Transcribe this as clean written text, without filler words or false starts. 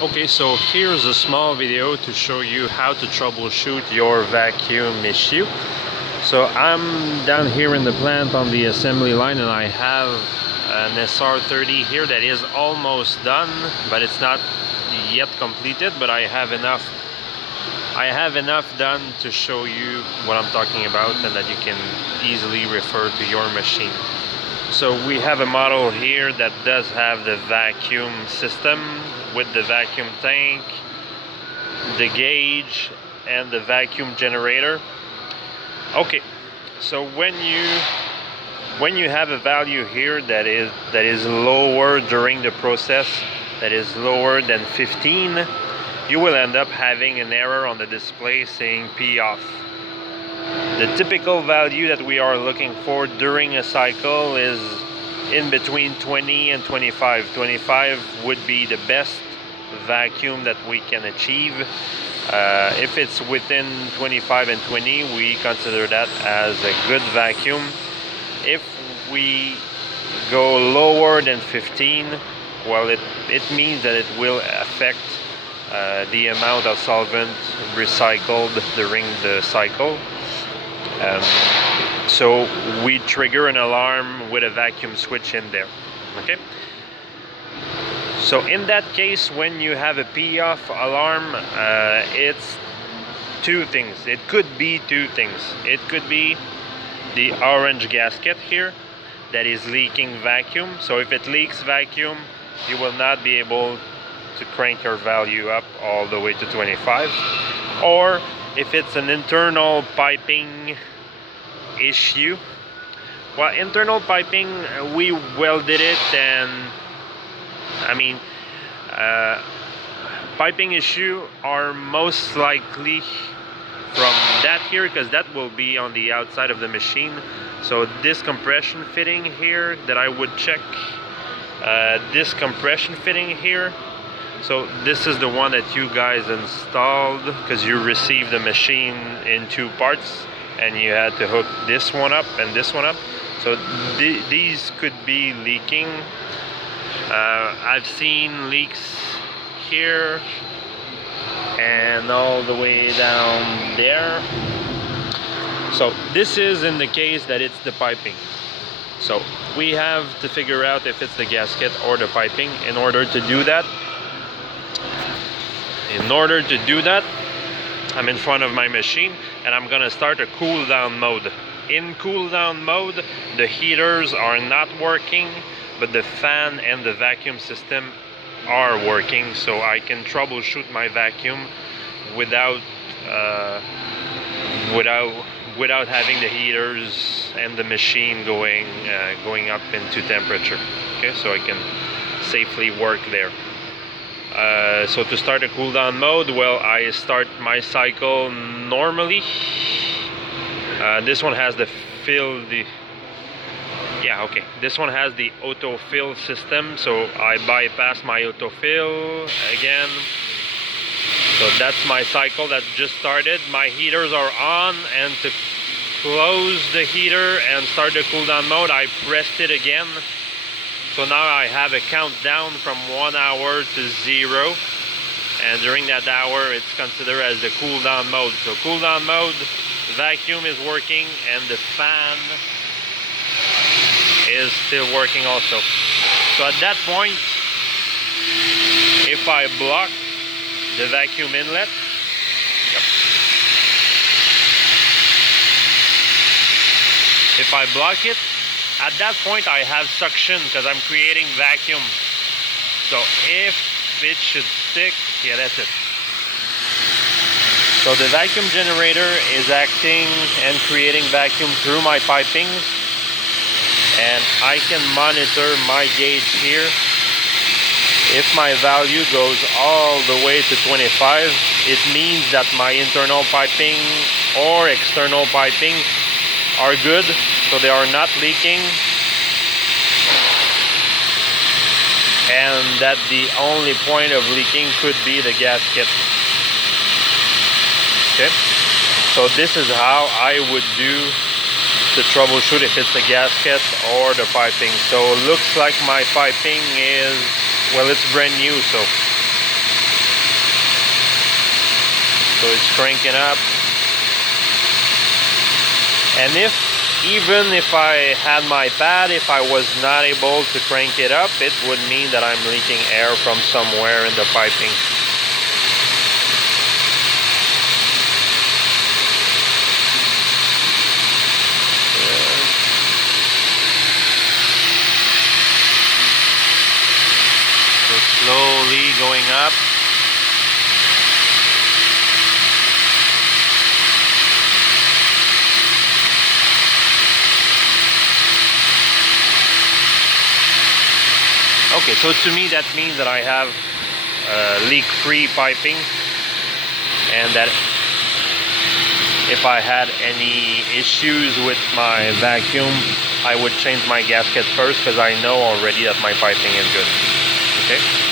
Okay, so here's a small video to show you how to troubleshoot your vacuum issue. So I'm down here in the plant on the assembly line, and I have an SR30 here that is almost done, but it's not yet completed, but I have enough done to show you what I'm talking about and that you can easily refer to your machine. So we have a model here that does have the vacuum system with the vacuum tank, the gauge, and the vacuum generator. Okay, so when you have a value here that is lower during the process, that is lower than 15, you will end up having an error on the display saying P off. The typical value that we are looking for during a cycle is in between 20 and 25. 25 would be the best vacuum that we can achieve. If it's within 25 and 20, we consider that as a good vacuum. If we go lower than 15, well, it means that it will affect the amount of solvent recycled during the cycle. So we trigger an alarm with a vacuum switch in there. Okay. So in that case, when you have a P-off alarm, it's two things. It could be two things. It could be the orange gasket here that is leaking vacuum. So if it leaks vacuum, you will not be able to crank your value up all the way to 25. Or if it's an internal piping issue, well, internal piping, we welded it, and I mean, piping issue are most likely from that here, because that will be on the outside of the machine. So this compression fitting here that I would check, this compression fitting here. So this is the one that you guys installed because you received the machine in two parts and you had to hook this one up and this one up. So these could be leaking. I've seen leaks here and all the way down there. So this is in the case that it's the piping. So we have to figure out if it's the gasket or the piping. In order to do that, I'm in front of my machine and I'm gonna start a cool down mode. In cool down mode, the heaters are not working, but the fan and the vacuum system are working, so I can troubleshoot my vacuum without having the heaters and the machine going up into temperature. Okay, so I can safely work there. So to start a cool down mode, well, I start my cycle normally. This one has this one has the autofill system, so I bypass my autofill again. So that's my cycle that just started. My heaters are on, and to close the heater and start the cool down mode, I pressed it again. So now I have a countdown from 1 hour to 0, and during that hour it's considered as the cool down mode. So cool down mode, the vacuum is working and the fan is still working also. So at that point, if I block the vacuum inlet, if I block it, at that point I have suction because I'm creating vacuum. So if it should stick, yeah, that's it. So the vacuum generator is acting and creating vacuum through my piping, and I can monitor my gauge here. If my value goes all the way to 25, it means that my internal piping or external piping are good, so they are not leaking, and that the only point of leaking could be the gasket. Okay, so this is how I would do to troubleshoot if it's the gasket or the piping. So it looks like my piping is, well, it's brand new, so So it's cranking up. And even if I had my pad, if I was not able to crank it up, it would mean that I'm leaking air from somewhere in the piping. So slowly going up. Okay, so to me that means that I have leak-free piping, and that if I had any issues with my vacuum, I would change my gasket first, because I know already that my piping is good. Okay.